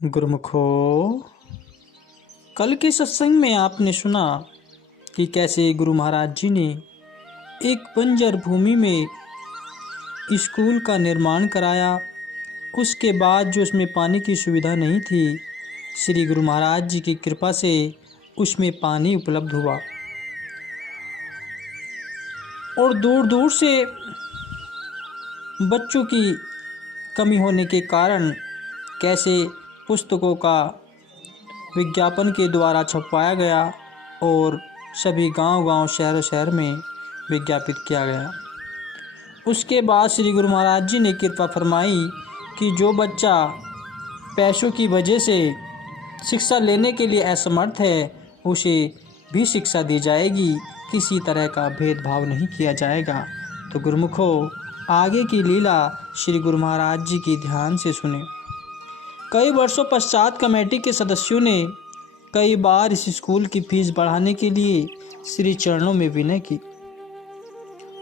गुरुमुखो, कल के सत्संग में आपने सुना कि कैसे गुरु महाराज जी ने एक बंजर भूमि में स्कूल का निर्माण कराया। उसके बाद जो उसमें पानी की सुविधा नहीं थी, श्री गुरु महाराज जी की कृपा से उसमें पानी उपलब्ध हुआ और दूर दूर से बच्चों की कमी होने के कारण कैसे पुस्तकों का विज्ञापन के द्वारा छपवाया गया और सभी गांव-गांव, शहर-शहर में विज्ञापित किया गया। उसके बाद श्री गुरु महाराज जी ने कृपा फरमाई कि जो बच्चा पैसों की वजह से शिक्षा लेने के लिए असमर्थ है, उसे भी शिक्षा दी जाएगी, किसी तरह का भेदभाव नहीं किया जाएगा। तो गुरुमुखो, आगे की लीला श्री गुरु महाराज जी की ध्यान से सुने। कई वर्षों पश्चात कमेटी के सदस्यों ने कई बार इस स्कूल की फीस बढ़ाने के लिए श्री चरणों में विनय की।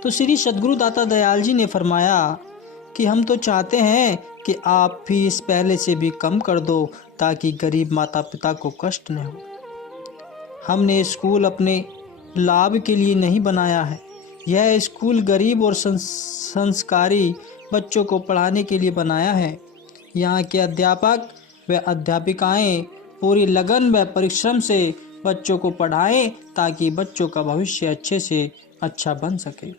तो श्री सद्गुरु दाता दयाल जी ने फरमाया कि हम तो चाहते हैं कि आप फीस पहले से भी कम कर दो ताकि गरीब माता पिता को कष्ट न हो। हमने स्कूल अपने लाभ के लिए नहीं बनाया है। यह स्कूल गरीब और संस्कारी बच्चों को पढ़ाने के लिए बनाया है। यहाँ के अध्यापक व अध्यापिकाएं पूरी लगन व परिश्रम से बच्चों को पढ़ाएं ताकि बच्चों का भविष्य अच्छे से अच्छा बन सके।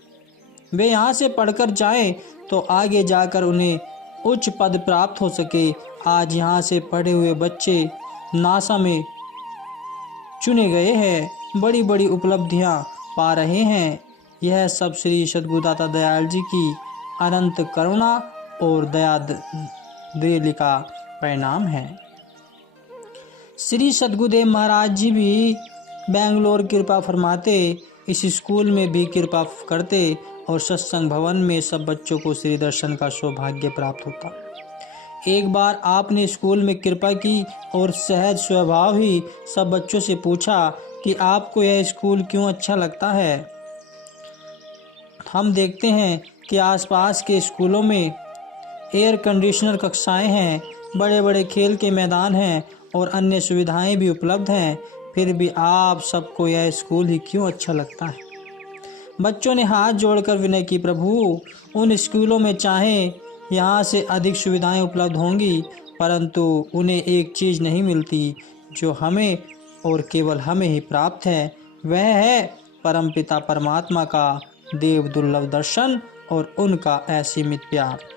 वे यहाँ से पढ़कर जाएं तो आगे जाकर उन्हें उच्च पद प्राप्त हो सके। आज यहाँ से पढ़े हुए बच्चे नासा में चुने गए हैं, बड़ी बड़ी उपलब्धियाँ पा रहे हैं। यह सब श्री सद्गुरुदाता दयाल जी की अनंत करुणा और दया दिली का परिणाम है। श्री सद्गुरुदेव महाराज जी भी बेंगलोर कृपा फरमाते, इस स्कूल में भी कृपा करते और सत्संग भवन में सब बच्चों को श्री दर्शन का सौभाग्य प्राप्त होता। एक बार आपने स्कूल में कृपा की और सहज स्वभाव ही सब बच्चों से पूछा कि आपको यह स्कूल क्यों अच्छा लगता है। हम देखते हैं कि आसपास के स्कूलों में एयर कंडीशनर कक्षाएं हैं, बड़े बड़े खेल के मैदान हैं और अन्य सुविधाएं भी उपलब्ध हैं, फिर भी आप सबको यह स्कूल ही क्यों अच्छा लगता है। बच्चों ने हाथ जोड़कर विनय की, प्रभु उन स्कूलों में चाहे यहाँ से अधिक सुविधाएं उपलब्ध होंगी, परंतु उन्हें एक चीज़ नहीं मिलती जो हमें और केवल हमें ही प्राप्त है। वह है परमपिता परमात्मा का देव दुर्लभ दर्शन और उनका असीमित प्यार।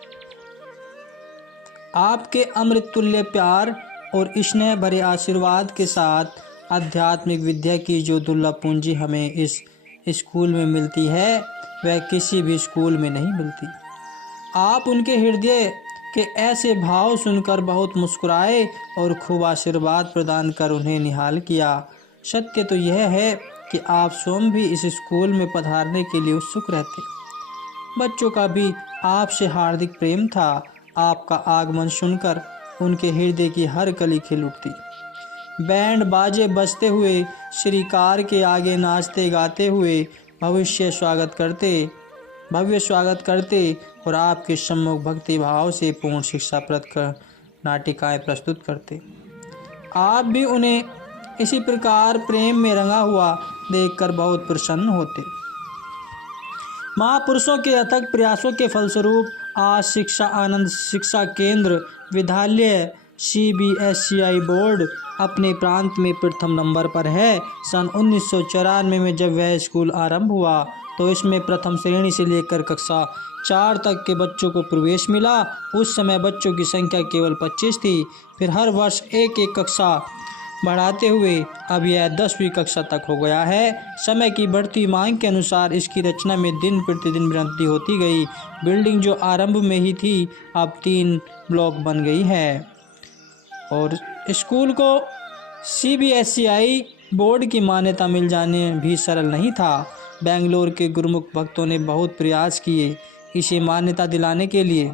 आपके अमृत तुल्य प्यार और स्नेह भरे आशीर्वाद के साथ आध्यात्मिक विद्या की जो दुर्लभ पूंजी हमें इस स्कूल में मिलती है, वह किसी भी स्कूल में नहीं मिलती। आप उनके हृदय के ऐसे भाव सुनकर बहुत मुस्कुराए और खूब आशीर्वाद प्रदान कर उन्हें निहाल किया। सत्य तो यह है कि आप स्वयं भी इस स्कूल में पधारने के लिए उत्सुक रहते। बच्चों का भी आपसे हार्दिक प्रेम था। आपका आगमन सुनकर उनके हृदय की हर कली खिल उठती। बैंड बाजे बजते हुए श्रीकार के आगे नाचते गाते हुए भव्य स्वागत करते और आपके सम्मुख भक्ति भाव से पूर्ण शिक्षाप्रद कर नाटिकाएं प्रस्तुत करते। आप भी उन्हें इसी प्रकार प्रेम में रंगा हुआ देखकर बहुत प्रसन्न होते। महापुरुषों के अथक प्रयासों के फलस्वरूप आज शिक्षा आनंद शिक्षा केंद्र विद्यालय CBSCI बोर्ड अपने प्रांत में प्रथम नंबर पर है। सन 1994 में जब वह स्कूल आरंभ हुआ तो इसमें प्रथम श्रेणी से लेकर कक्षा 4 तक के बच्चों को प्रवेश मिला। उस समय बच्चों की संख्या केवल 25 थी। फिर हर वर्ष एक एक कक्षा बढ़ाते हुए अब यह 10वीं कक्षा तक हो गया है। समय की बढ़ती मांग के अनुसार इसकी रचना में दिन प्रतिदिन वृद्धि होती गई। बिल्डिंग जो आरंभ में ही थी अब 3 ब्लॉक बन गई है। और स्कूल को CBSCI बोर्ड की मान्यता मिल जाने भी सरल नहीं था। बेंगलोर के गुरुमुख भक्तों ने बहुत प्रयास किए इसे मान्यता दिलाने के लिए।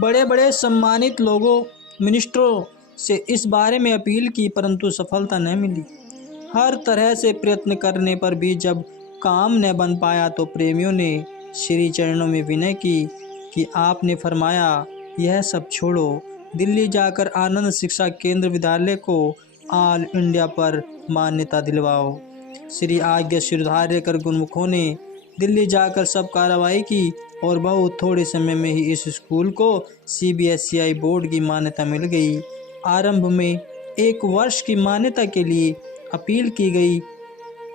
बड़े बड़े सम्मानित लोगों, मिनिस्टरों से इस बारे में अपील की, परंतु सफलता न मिली। हर तरह से प्रयत्न करने पर भी जब काम न बन पाया तो प्रेमियों ने श्री चरणों में विनय की कि आपने फरमाया यह सब छोड़ो, दिल्ली जाकर आनंद शिक्षा केंद्र विद्यालय को ऑल इंडिया पर मान्यता दिलवाओ। श्री आज्ञा शिरोधार्य कर गुरुमुखों ने दिल्ली जाकर सब कार्रवाई की और बहुत थोड़े समय में ही इस स्कूल को CBSE बोर्ड की मान्यता मिल गई। आरंभ में 1 वर्ष की मान्यता के लिए अपील की गई,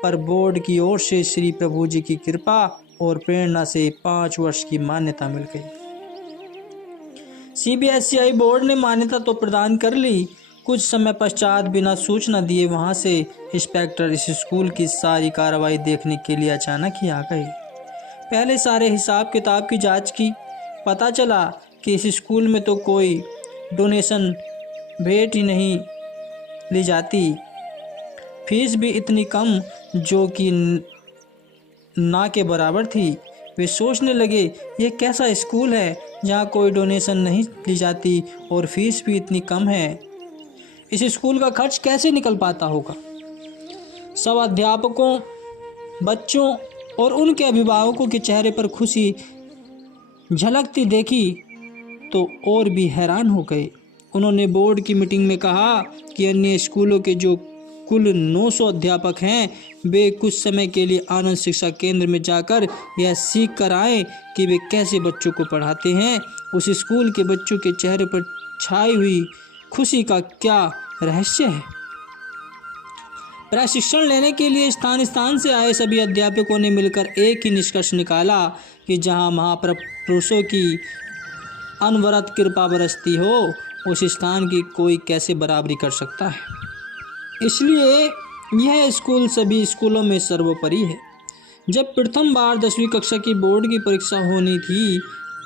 पर बोर्ड की ओर से श्री प्रभु जी की कृपा और प्रेरणा से 5 वर्ष की मान्यता मिल गई। CBSE बोर्ड ने मान्यता तो प्रदान कर ली। कुछ समय पश्चात बिना सूचना दिए वहां से इंस्पेक्टर इस स्कूल की सारी कार्रवाई देखने के लिए अचानक ही आ गए। पहले सारे हिसाब किताब की जांच की। पता चला कि इस स्कूल में तो कोई डोनेशन भेंट ही नहीं ली जाती। फीस भी इतनी कम जो कि ना के बराबर थी। वे सोचने लगे, ये कैसा स्कूल है जहाँ कोई डोनेशन नहीं ली जाती और फीस भी इतनी कम है। इस स्कूल का खर्च कैसे निकल पाता होगा। सब अध्यापकों, बच्चों और उनके अभिभावकों के चेहरे पर खुशी झलकती देखी तो और भी हैरान हो गए। उन्होंने बोर्ड की मीटिंग में कहा कि अन्य स्कूलों के जो कुल 900 अध्यापक हैं, वे कुछ समय के लिए आनंद शिक्षा केंद्र में जाकर यह सीख कर आए कि वे कैसे बच्चों को पढ़ाते हैं। उस स्कूल के बच्चों के चेहरे पर छाई हुई खुशी का क्या रहस्य है। प्रशिक्षण लेने के लिए स्थान स्थान से आए सभी अध्यापकों ने मिलकर एक ही निष्कर्ष निकाला कि जहां महापुरुषों की अनवरत कृपा बरसती हो, उस स्थान की कोई कैसे बराबरी कर सकता है। इसलिए यह स्कूल सभी स्कूलों में सर्वोपरि है। जब प्रथम बार 10वीं कक्षा की बोर्ड की परीक्षा होनी थी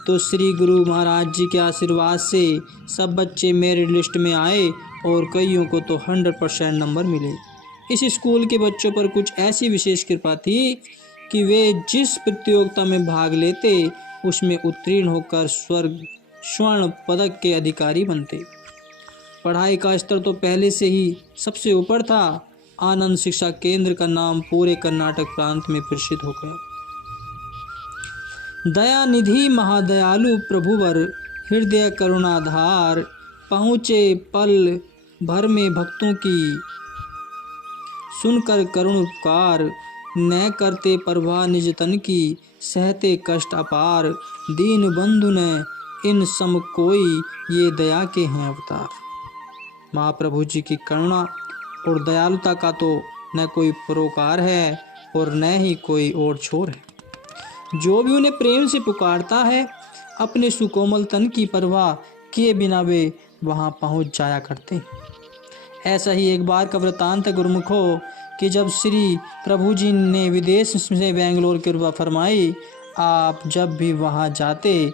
तो श्री गुरु महाराज जी के आशीर्वाद से सब बच्चे मेरिट लिस्ट में आए और कईयों को तो 100% नंबर मिले। इस स्कूल के बच्चों पर कुछ ऐसी विशेष कृपा थी कि वे जिस प्रतियोगिता में भाग लेते उसमें उत्तीर्ण होकर स्वर्ण पदक के अधिकारी बनते। पढ़ाई का स्तर तो पहले से ही सबसे ऊपर था। आनंद शिक्षा केंद्र का नाम पूरे कर्नाटक प्रांत में प्रसिद्ध हो गया। दयानिधि महादयालु प्रभुवर हृदय करुणाधार, पहुँचे पल भर में भक्तों की, सुनकर करुण उपकार, न करते परवाह निज तन की, सहते कष्ट अपार, दीन बंधु न इन सम कोई, ये दया के हैं अवतार। महाप्रभु जी की करुणा और दयालुता का तो न कोई परोकार है और न ही कोई और छोर है। जो भी उन्हें प्रेम से पुकारता है, अपने सुकोमल तन की परवाह किए बिना वे वहां पहुंच जाया करते हैं। ऐसा ही एक बार का वृतांत गुरुमुखो कि जब श्री प्रभु जी ने विदेश से बेंगलोर की कृपा फरमाई, आप जब भी वहां जाते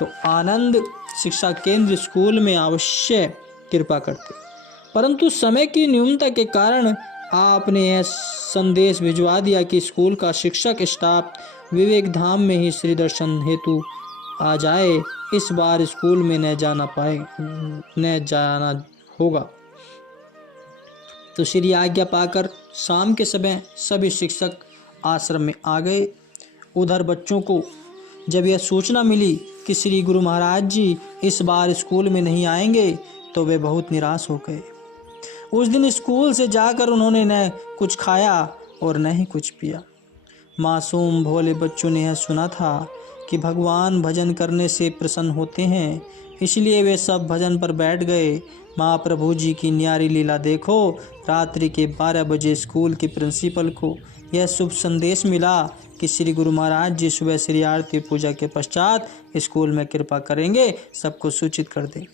तो आनंद शिक्षा केंद्र स्कूल में अवश्य कृपा करते, परंतु समय की न्यूनता के कारण आपने यह संदेश भिजवा दिया कि स्कूल का शिक्षक स्टाफ विवेक धाम में ही श्री दर्शन हेतु आ जाए। इस बार स्कूल में न जाना होगा। तो श्री आज्ञा पाकर शाम के समय सभी शिक्षक आश्रम में आ गए। उधर बच्चों को जब यह सूचना मिली कि श्री गुरु महाराज जी इस बार स्कूल में नहीं आएंगे तो वे बहुत निराश हो गए। उस दिन स्कूल से जाकर उन्होंने न कुछ खाया और न ही कुछ पिया। मासूम भोले बच्चों ने यह सुना था कि भगवान भजन करने से प्रसन्न होते हैं, इसलिए वे सब भजन पर बैठ गए। महाप्रभु जी की न्यारी लीला देखो। रात्रि के 12 बजे स्कूल के प्रिंसिपल को यह शुभ संदेश मिला कि श्री गुरु महाराज जी सुबह श्री आरती पूजा के पश्चात स्कूल में कृपा करेंगे, सबको सूचित कर दें।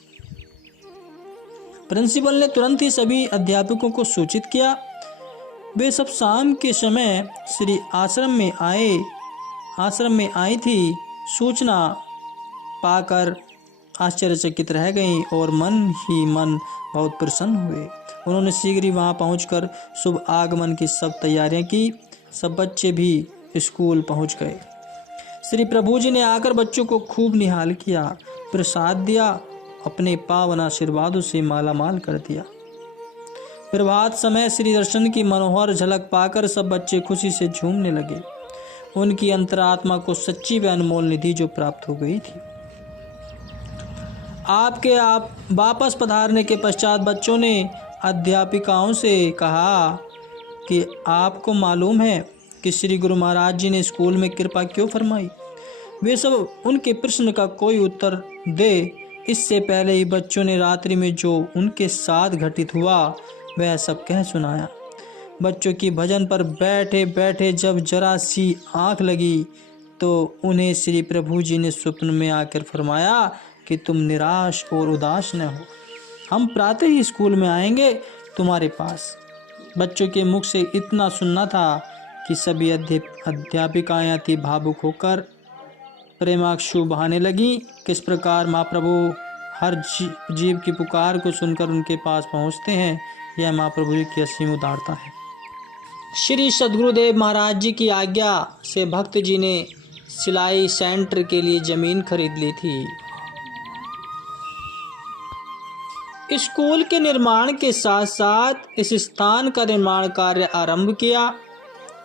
प्रिंसिपल ने तुरंत ही सभी अध्यापकों को सूचित किया। वे सब शाम के समय श्री आश्रम में आई थी। सूचना पाकर आश्चर्यचकित रह गईं और मन ही मन बहुत प्रसन्न हुए। उन्होंने शीघ्र ही वहां पहुंचकर शुभ आगमन की सब तैयारियां की। सब बच्चे भी स्कूल पहुंच गए। श्री प्रभु जी ने आकर बच्चों को खूब निहाल किया, प्रसाद दिया, अपने पावन आशीर्वादों से मालामाल कर दिया। प्रभात समय श्री दर्शन की मनोहर झलक पाकर सब बच्चे खुशी से झूमने लगे। उनकी अंतरात्मा को सच्ची व अनमोल निधि जो प्राप्त हो गई थी। आप वापस पधारने के पश्चात बच्चों ने अध्यापिकाओं से कहा कि आपको मालूम है कि श्री गुरु महाराज जी ने स्कूल में कृपा क्यों फरमाई। वे सब उनके प्रश्न का कोई उत्तर दे इससे पहले ही बच्चों ने रात्रि में जो उनके साथ घटित हुआ वह सब कह सुनाया। बच्चों की भजन पर बैठे बैठे जब जरा सी आँख लगी तो उन्हें श्री प्रभु जी ने स्वप्न में आकर फरमाया कि तुम निराश और उदास न हो, हम प्रातः ही स्कूल में आएंगे तुम्हारे पास। बच्चों के मुख से इतना सुनना था कि सभी अध्यापिकाएं अति भावुक होकर प्रेमाक्षु बहाने लगी। किस प्रकार महाप्रभु हर जीव की पुकार को सुनकर उनके पास पहुंचते हैं, यह महाप्रभु जी की असीम उदारता है। श्री सद्गुरुदेव महाराज जी की आज्ञा से भक्त जी ने सिलाई सेंटर के लिए जमीन खरीद ली थी। स्कूल के निर्माण के साथ साथ इस स्थान का निर्माण कार्य आरंभ किया।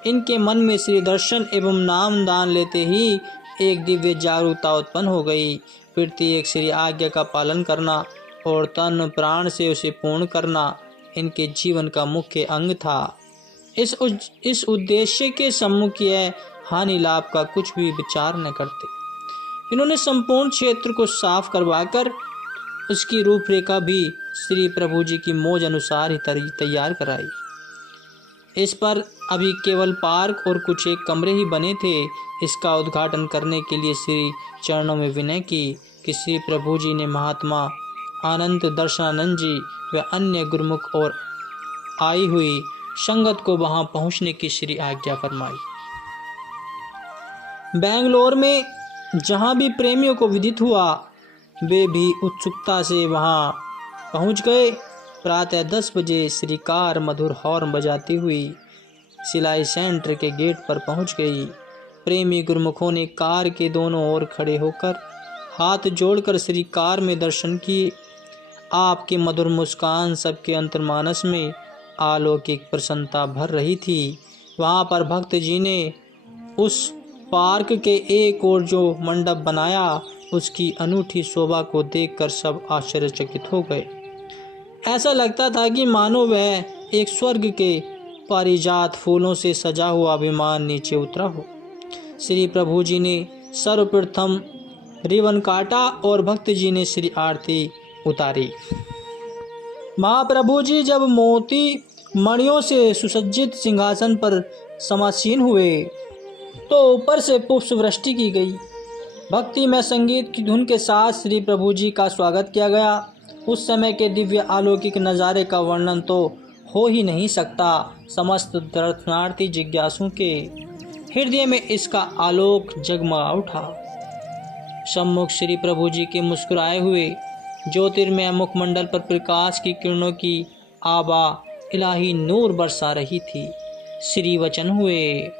इनके मन में श्री दर्शन एवं नाम दान लेते ही एक दिव्य जागरूकता उत्पन्न हो गई। प्रत्येक श्री आज्ञा का पालन करना और तन प्राण से उसे पूर्ण करना इनके जीवन का मुख्य अंग था। इस उद्देश्य के सम्मुख यह हानि लाभ का कुछ भी विचार न करते। इन्होंने संपूर्ण क्षेत्र को साफ करवाकर उसकी रूपरेखा भी श्री प्रभु जी की मौज अनुसार ही तैयार कराई। इस पर अभी केवल पार्क और कुछ एक कमरे ही बने थे। इसका उद्घाटन करने के लिए श्री चरणों में विनय की कि श्री प्रभु जी ने महात्मा अनंत दर्शनानंद जी व अन्य गुरुमुख और आई हुई संगत को वहां पहुंचने की श्री आज्ञा फरमाई। बेंगलोर में जहां भी प्रेमियों को विदित हुआ वे भी उत्सुकता से वहां पहुंच गए। प्रातः 10 बजे श्री कार मधुर हॉर्न बजाती हुई सिलाई सेंटर के गेट पर पहुंच गई। प्रेमी गुरुमुखों ने कार के दोनों ओर खड़े होकर हाथ जोड़कर श्री कार में दर्शन किए। आपकी मधुर मुस्कान सबके अंतर्मानस में अलौकिक प्रसन्नता भर रही थी। वहां पर भक्त जी ने उस पार्क के एक ओर जो मंडप बनाया उसकी अनूठी शोभा को देखकर सब आश्चर्यचकित हो गए। ऐसा लगता था कि मानो वह एक स्वर्ग के पारिजात फूलों से सजा हुआ विमान नीचे उतरा हो। श्री प्रभु जी ने सर्वप्रथम रिबन काटा और भक्त जी ने श्री आरती उतारी। महाप्रभु जी जब मोती मणियों से सुसज्जित सिंहासन पर समासीन हुए तो ऊपर से पुष्प वृष्टि की गई। भक्ति में संगीत की धुन के साथ श्री प्रभु जी का स्वागत किया गया। उस समय के दिव्य अलौकिक नज़ारे का वर्णन तो हो ही नहीं सकता। समस्त दर्शनार्थी जिज्ञासुओं के हृदय में इसका आलोक जगमगा उठा। सम्मुख श्री प्रभु जी के मुस्कुराए हुए ज्योतिर्मय मुखमंडल पर प्रकाश की किरणों की आभा इलाही नूर बरसा रही थी। श्री वचन हुए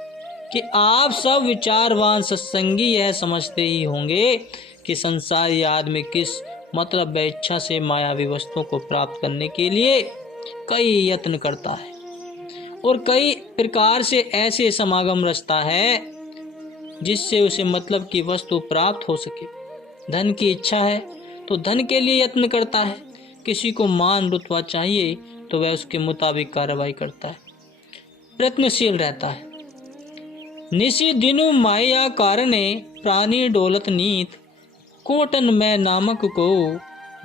कि आप सब विचारवान सत्संगी यह समझते ही होंगे कि संसारी आदमी किस मतलब व इच्छा से मायावी वस्तुओं को प्राप्त करने के लिए कई यत्न करता है और कई प्रकार से ऐसे समागम रचता है जिससे उसे मतलब की वस्तु प्राप्त हो सके। धन की इच्छा है तो धन के लिए यत्न करता है। किसी को मान रुतबा चाहिए तो वह उसके मुताबिक कार्रवाई करता है, प्रयत्नशील रहता है। निशी दिनु माया कारणे प्राणी डोलत नीत कोटन में नामक को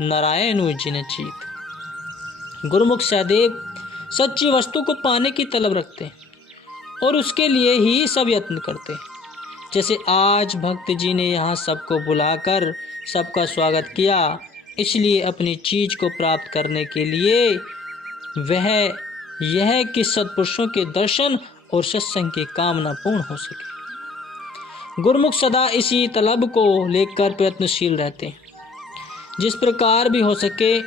नारायण जिन चीत। गुरुमुख सहदेव सच्ची वस्तु को पाने की तलब रखते हैं और उसके लिए ही सब यत्न करते हैं। जैसे आज भक्त जी ने यहाँ सबको बुलाकर सबका स्वागत किया, इसलिए अपनी चीज को प्राप्त करने के लिए वह यह कि सत्पुरुषों के दर्शन और सत्संग की कामना पूर्ण हो सके। गुरुमुख सदा इसी तलब को लेकर प्रयत्नशील रहते हैं। जिस प्रकार भी हो सके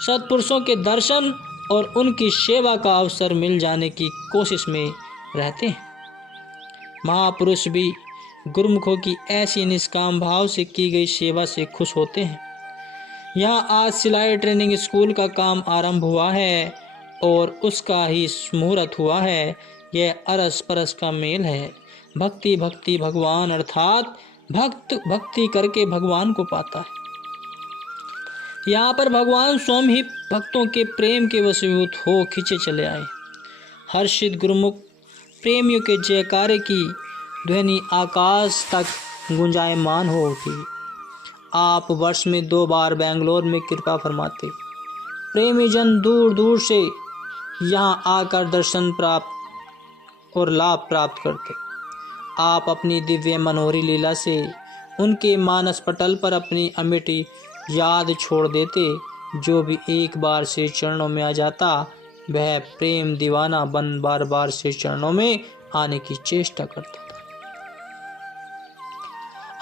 सत्पुरुषों के दर्शन और उनकी सेवा का अवसर मिल जाने की कोशिश में रहते हैं। महापुरुष भी गुरुमुखों की ऐसी निष्काम भाव से की गई सेवा से खुश होते हैं। यहाँ आज सिलाई ट्रेनिंग स्कूल का काम आरंभ हुआ है और उसका ही मुहूर्त हुआ है। यह अरस परस का मेल है। भक्ति भक्ति भगवान अर्थात भक्त भक्ति करके भगवान को पाता है। यहाँ पर भगवान स्वयं ही भक्तों के प्रेम के वशीभूत हो खींचे चले आए। हर्षित गुरुमुख प्रेमियों के जयकारे की ध्वनि आकाश तक गुंजायमान हो उठी। आप वर्ष में 2 बार बेंगलोर में कृपा फरमाते। प्रेमी जन दूर दूर से यहाँ आकर दर्शन प्राप्त और लाभ प्राप्त करते। आप अपनी दिव्य मनोहरी लीला से उनके मानस पटल पर अपनी अमिट याद छोड़ देते। जो भी एक बार से चरणों में आ जाता वह प्रेम दीवाना बन बार बार से चरणों में आने की चेष्टा करता था।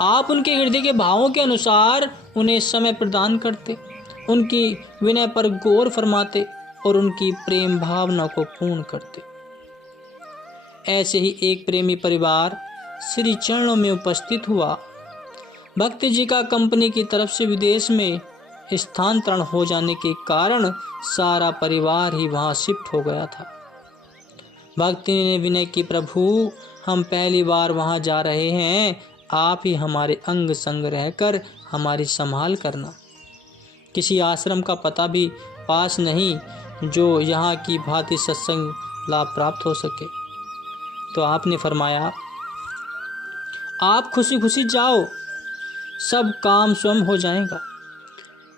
आप उनके हृदय के भावों के अनुसार उन्हें समय प्रदान करते, उनकी विनय पर गौर फरमाते और उनकी प्रेम भावना को पूर्ण करते। ऐसे ही एक प्रेमी परिवार श्री चरणों में उपस्थित हुआ। भक्त जी का कंपनी की तरफ से विदेश में स्थानांतरण हो जाने के कारण सारा परिवार ही वहां शिफ्ट हो गया था। भक्ति ने विनय की, प्रभु हम पहली बार वहां जा रहे हैं, आप ही हमारे अंग संग रहकर हमारी संभाल करना। किसी आश्रम का पता भी पास नहीं जो यहाँ की भांति सत्संग लाभ प्राप्त हो सके। तो आपने फरमाया, आप खुशी खुशी जाओ, सब काम स्वयं हो जाएगा।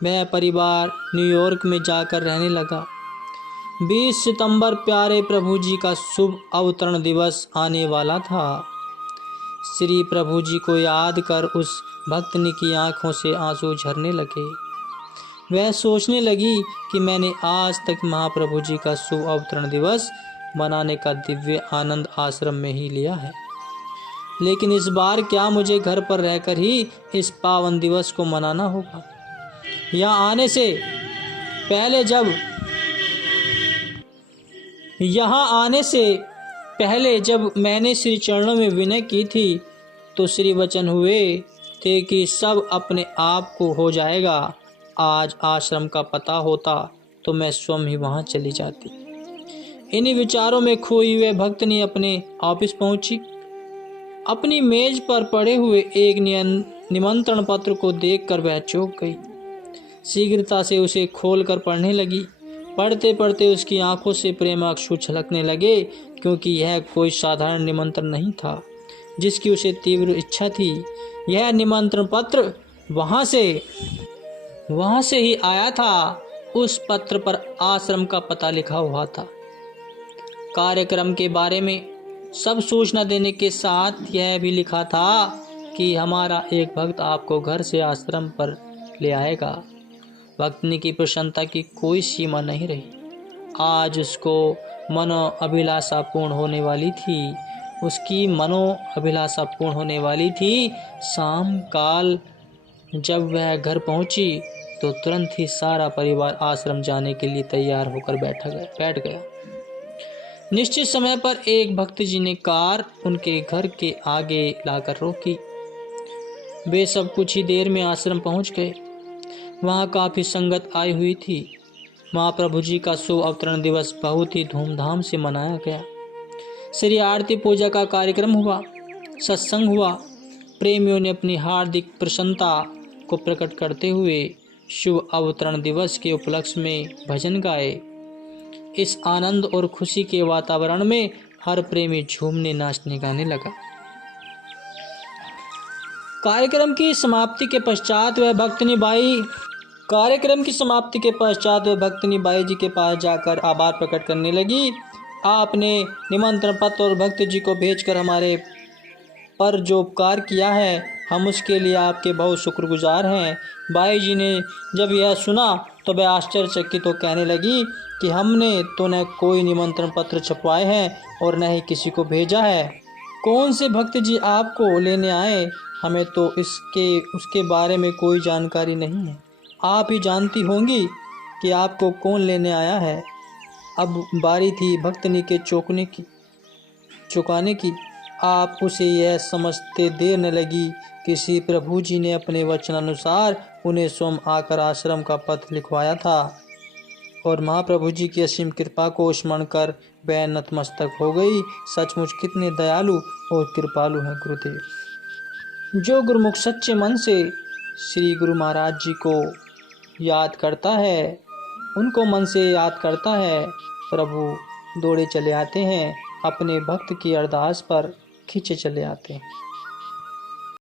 वह परिवार न्यूयॉर्क में जाकर रहने लगा। 20 सितंबर प्यारे प्रभु जी का शुभ अवतरण दिवस आने वाला था। श्री प्रभु जी को याद कर उस भक्तनी की आंखों से आंसू झरने लगे। वह सोचने लगी कि मैंने आज तक महाप्रभु जी का शुभ अवतरण दिवस मनाने का दिव्य आनंद आश्रम में ही लिया है, लेकिन इस बार क्या मुझे घर पर रहकर ही इस पावन दिवस को मनाना होगा। यहाँ आने से पहले जब मैंने श्री चरणों में विनय की थी तो श्री वचन हुए थे कि सब अपने आप को हो जाएगा। आज आश्रम का पता होता तो मैं स्वयं ही वहां चली जाती। इन्हीं विचारों में खोई हुए भक्तनी अपने ऑफिस पहुंची। अपनी मेज पर पड़े हुए एक निमंत्रण पत्र को देखकर वह चौंक गई। शीघ्रता से उसे खोलकर पढ़ने लगी। पढ़ते पढ़ते उसकी आंखों से प्रेमाश्रु छलकने लगे, क्योंकि यह कोई साधारण निमंत्रण नहीं था जिसकी उसे तीव्र इच्छा थी। यह निमंत्रण पत्र वहां से ही आया था। उस पत्र पर आश्रम का पता लिखा हुआ था। कार्यक्रम के बारे में सब सूचना देने के साथ यह भी लिखा था कि हमारा एक भक्त आपको घर से आश्रम पर ले आएगा। भक्तनी की प्रसन्नता की कोई सीमा नहीं रही। आज उसको मनो अभिलाषा पूर्ण होने वाली थी। उसकी मनो अभिलाषा पूर्ण होने वाली थी। शाम काल जब वह घर पहुंची तो तुरंत ही सारा परिवार आश्रम जाने के लिए तैयार होकर बैठ गया। निश्चित समय पर एक भक्त जी ने कार उनके घर के आगे लाकर रोकी। वे सब कुछ ही देर में आश्रम पहुंच गए। वहां काफी संगत आई हुई थी। महाप्रभु जी का शुभ अवतरण दिवस बहुत ही धूमधाम से मनाया गया। श्री आरती पूजा का कार्यक्रम हुआ, सत्संग हुआ। प्रेमियों ने अपनी हार्दिक प्रसन्नता को प्रकट करते हुए शुभ अवतरण दिवस के उपलक्ष्य में भजन गाए। इस आनंद और खुशी के वातावरण में हर प्रेमी झूमने नाचने गाने लगा। कार्यक्रम की समाप्ति के पश्चात वह भक्तनी बाई जी के पास जाकर आभार प्रकट करने लगी। आपने निमंत्रण पत्र और भक्त जी को भेजकर हमारे पर जो उपकार किया है, हम उसके लिए आपके बहुत शुक्रगुजार हैं। बाई जी ने जब यह सुना तो वह आश्चर्यचकित तो कहने लगी कि हमने तो न कोई निमंत्रण पत्र छपवाए हैं और न ही किसी को भेजा है। कौन से भक्त जी आपको लेने आए, हमें तो उसके बारे में कोई जानकारी नहीं है। आप ही जानती होंगी कि आपको कौन लेने आया है। अब बारी थी भक्तनी के चुकाने की। आप उसे यह समझते देर न लगी कि श्री प्रभु जी ने अपने वचनानुसार उन्हें स्वयं आकर आश्रम का पत्र लिखवाया था और महाप्रभु जी की असीम कृपा को स्मरण कर वह नतमस्तक हो गई। सचमुच कितने दयालु और कृपालु हैं गुरुदेव। जो गुरुमुख सच्चे मन से श्री गुरु महाराज जी को याद करता है, उनको मन से याद करता है, प्रभु दौड़े चले आते हैं, अपने भक्त की अरदास पर खींचे चले आते हैं।